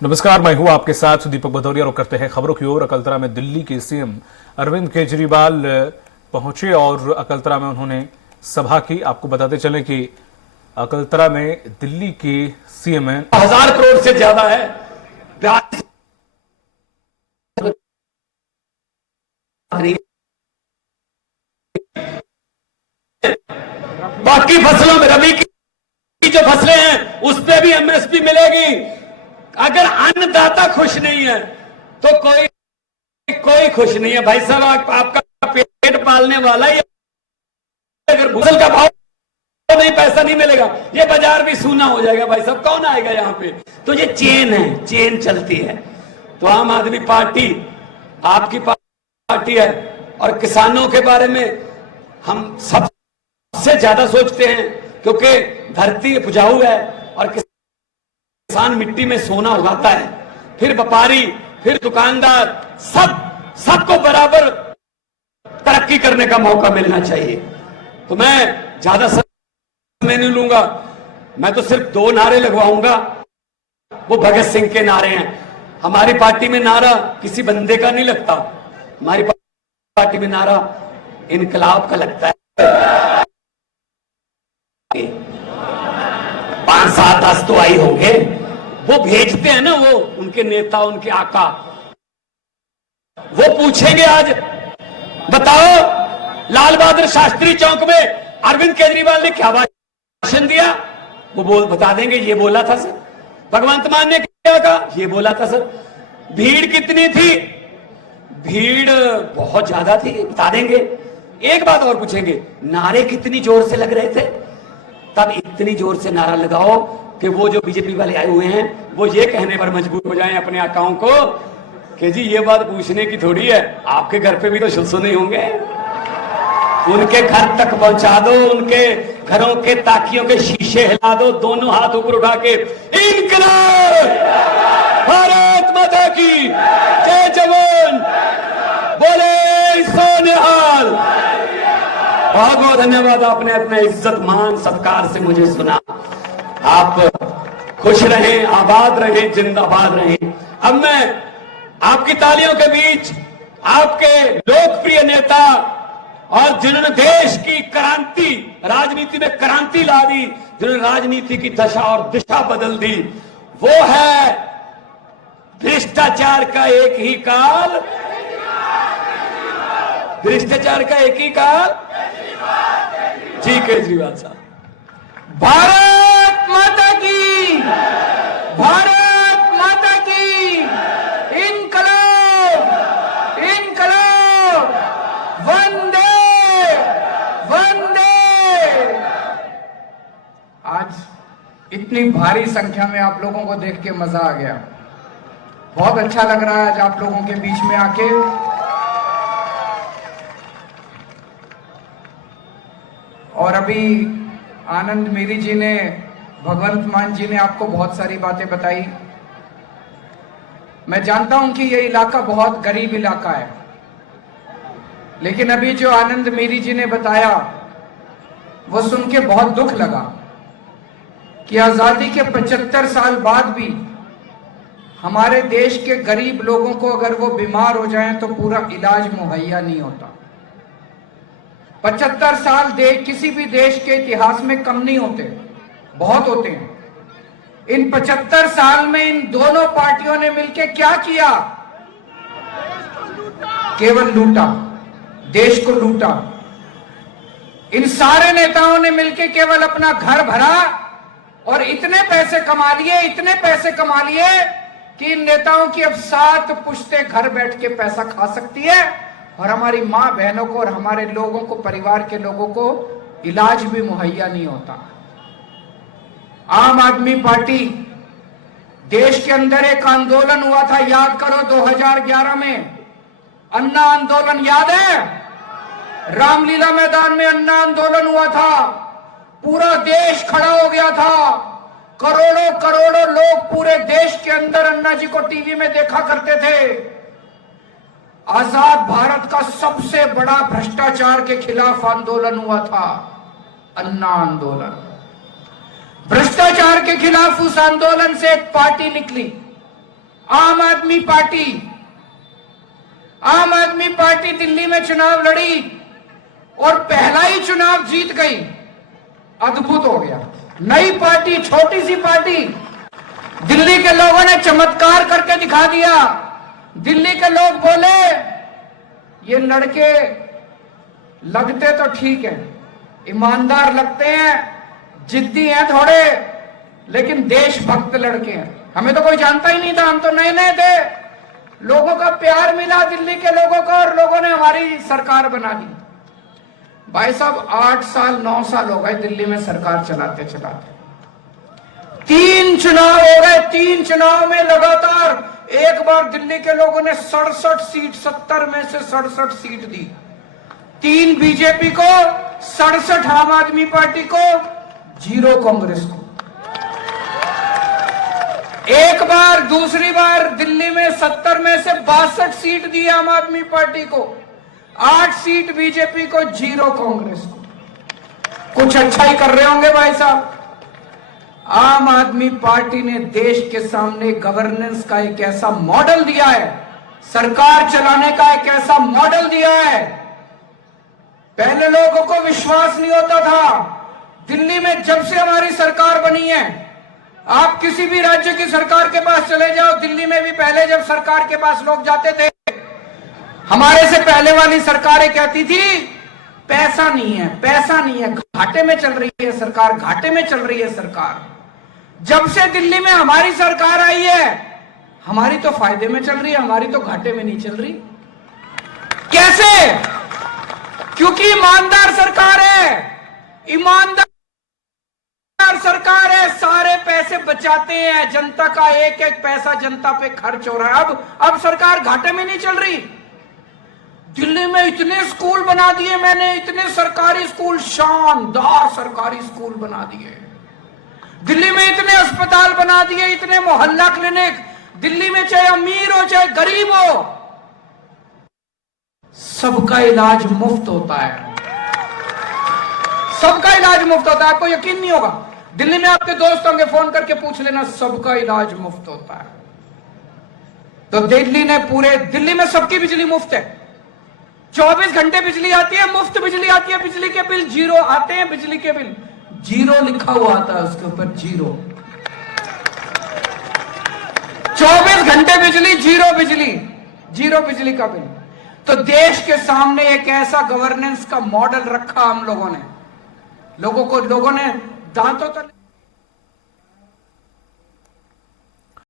नमस्कार, मैं हूं आपके साथ दीपक भदौरिया और करते हैं खबरों की ओर। अकलतरा में दिल्ली के सीएम अरविंद केजरीवाल पहुंचे और अकलतरा में उन्होंने सभा की। आपको बताते चलें कि अकलतरा में दिल्ली के सीएम 1000 करोड़ से ज्यादा है। बाकी फसलों में रबी की जो फसलें हैं उस पे भी एमएसपी मिलेगी। अगर अन्नदाता खुश नहीं है तो कोई खुश नहीं है। भाई साहब, आपका पेट पालने वाला ही अगर फसल का भाव नहीं, पैसा नहीं मिलेगा, ये बाजार भी सूना हो जाएगा। भाई साहब, कौन आएगा यहाँ पे? तो ये चेन है, चेन चलती है। तो आम आदमी पार्टी आपकी पार्टी है और किसानों के बारे में हम सबसे ज्यादा सोचते हैं, क्योंकि धरती उपजाऊ है और किसान मिट्टी में सोना उगाता है। फिर व्यापारी, फिर दुकानदार, सबको बराबर तरक्की करने का मौका मिलना चाहिए। तो मैं ज्यादा समय नहीं लूंगा, मैं तो सिर्फ 2 नारे लगवाऊंगा। वो भगत सिंह के नारे हैं। हमारी पार्टी में नारा किसी बंदे का नहीं लगता, हमारी पार्टी में नारा इनकलाब का लगता है। 5-7 तो आई होंगे, वो भेजते हैं ना, वो उनके नेता, उनके आका, वो पूछेंगे आज बताओ लाल बहादुर शास्त्री चौक में अरविंद केजरीवाल ने क्या भाषण दिया? वो बता देंगे ये बोला था सर। भगवंत मान ने क्या कहा? ये बोला था सर। भीड़ कितनी थी? भीड़ बहुत ज्यादा थी, बता देंगे। एक बात और पूछेंगे, नारे कितनी जोर से लग रहे थे? तब इतनी जोर से नारा लगाओ कि वो जो बीजेपी वाले आए हुए हैं वो ये कहने पर मजबूर हो जाएं अपने आकाओं को कि जी ये बात पूछने की थोड़ी है, आपके घर पे भी तो शुल्सो नहीं होंगे। उनके घर तक पहुंचा दो, उनके घरों के ताकियों के शीशे हिला दो, दोनों हाथ ऊपर उठा के इनकलाब, भारत माता की जय जवान, बोले सोनिहाल। बहुत बहुत धन्यवाद, आपने अपने इज्जत मान सत्कार से मुझे सुना। आप खुश रहें, आबाद रहें, जिंदाबाद रहें। अब मैं आपकी तालियों के बीच आपके लोकप्रिय नेता और जिन्होंने देश की क्रांति, राजनीति में क्रांति ला दी, जिन्होंने राजनीति की दशा और दिशा बदल दी, वो है भ्रष्टाचार का एक ही काल, भ्रष्टाचार का एक ही काल जी केजरीवाल साहब। भारत माता की, भारत माता की, इनकलाब, इनकलाब, वंदे वंदे। आज इतनी भारी संख्या में आप लोगों को देख के मजा आ गया। बहुत अच्छा लग रहा है आज आप लोगों के बीच में आके। और अभी आनंद मेरी जी ने, भगवंत मान जी ने आपको बहुत सारी बातें बताई। मैं जानता हूं कि ये इलाका बहुत गरीब इलाका है, लेकिन अभी जो आनंद मेरी जी ने बताया वो सुन के बहुत दुख लगा कि आजादी के 75 साल बाद भी हमारे देश के गरीब लोगों को अगर वो बीमार हो जाएं तो पूरा इलाज मुहैया नहीं होता। 75 साल किसी भी देश के इतिहास में कम नहीं होते, बहुत होते हैं। इन 75 साल में इन दोनों पार्टियों ने मिलकर क्या किया? केवल लूटा, देश को लूटा। इन सारे नेताओं ने मिलकर केवल अपना घर भरा और इतने पैसे कमा लिए, इतने पैसे कमा लिए कि इन नेताओं की अब 7 पुश्तें घर बैठ के पैसा खा सकती है और हमारी मां बहनों को और हमारे लोगों को, परिवार के लोगों को इलाज भी मुहैया नहीं होता। आम आदमी पार्टी, देश के अंदर एक आंदोलन हुआ था, याद करो 2011 में, अन्ना आंदोलन याद है? रामलीला मैदान में अन्ना आंदोलन हुआ था, पूरा देश खड़ा हो गया था, करोड़ों करोड़ों लोग पूरे देश के अंदर अन्ना जी को टीवी में देखा करते थे। आजाद भारत का सबसे बड़ा भ्रष्टाचार के खिलाफ आंदोलन हुआ था, अन्ना आंदोलन। भ्रष्टाचार के खिलाफ उस आंदोलन से एक पार्टी निकली आम आदमी पार्टी दिल्ली में चुनाव लड़ी और पहला ही चुनाव जीत गई। अद्भुत हो गया। नई पार्टी, छोटी सी पार्टी, दिल्ली के लोगों ने चमत्कार करके दिखा दिया। दिल्ली के लोग बोले ये लड़के लगते तो ठीक है, ईमानदार लगते हैं, जिद्दी हैं थोड़े, लेकिन देशभक्त लड़के हैं। हमें तो कोई जानता ही नहीं था, हम तो नए नए थे। लोगों का प्यार मिला दिल्ली के लोगों को और लोगों ने हमारी सरकार बना दी। भाई साहब 8 साल 9 साल हो गए दिल्ली में सरकार चलाते चलाते। 3 चुनाव हो गए, 3 चुनाव में लगातार एक बार दिल्ली के लोगों ने 67 सीट, 70 में से 67 सीट दी। 3 बीजेपी को, 67 आम आदमी पार्टी को, 0 कांग्रेस को। एक बार, दूसरी बार दिल्ली में 70 में से 62 सीट दी आम आदमी पार्टी को, 8 सीट बीजेपी को, 0 कांग्रेस को। कुछ अच्छा ही कर रहे होंगे भाई साहब। आम आदमी पार्टी ने देश के सामने गवर्नेंस का एक ऐसा मॉडल दिया है, सरकार चलाने का एक ऐसा मॉडल दिया है। पहले लोगों को विश्वास नहीं होता था। दिल्ली में जब से हमारी सरकार बनी है, आप किसी भी राज्य की सरकार के पास चले जाओ, दिल्ली में भी पहले जब सरकार के पास लोग जाते थे, हमारे से पहले वाली सरकारें कहती थी पैसा नहीं है, पैसा नहीं है, घाटे में चल रही है सरकार, घाटे में चल रही है सरकार। जब से दिल्ली में हमारी सरकार आई है, हमारी तो फायदे में चल रही है, हमारी तो घाटे में नहीं चल रही। कैसे? क्योंकि ईमानदार सरकार है, ईमानदार सरकार है, सारे पैसे बचाते हैं, जनता का एक एक पैसा जनता पे खर्च हो रहा है। अब सरकार घाटे में नहीं चल रही। दिल्ली में इतने स्कूल बना दिए मैंने, इतने सरकारी स्कूल, शानदार सरकारी स्कूल बना दिए। दिल्ली में इतने अस्पताल बना दिए, इतने मोहल्ला क्लिनिक। दिल्ली में चाहे अमीर हो चाहे गरीब हो, सबका इलाज मुफ्त होता है, सबका इलाज मुफ्त होता है। आपको यकीन नहीं होगा, दिल्ली में आपके दोस्त होंगे, फोन करके पूछ लेना, सबका इलाज मुफ्त होता है। तो दिल्ली ने, पूरे दिल्ली में सबकी बिजली मुफ्त है, 24 घंटे बिजली आती है, मुफ्त बिजली आती है। बिजली के बिल 0 आते हैं, बिजली के बिल 0 लिखा हुआ आता है उसके ऊपर, 0। 24 घंटे बिजली, 0 बिजली, 0 बिजली का बिल। तो देश के सामने एक ऐसा गवर्नेंस का मॉडल रखा हम लोगों ने, लोगों ने दांतों तक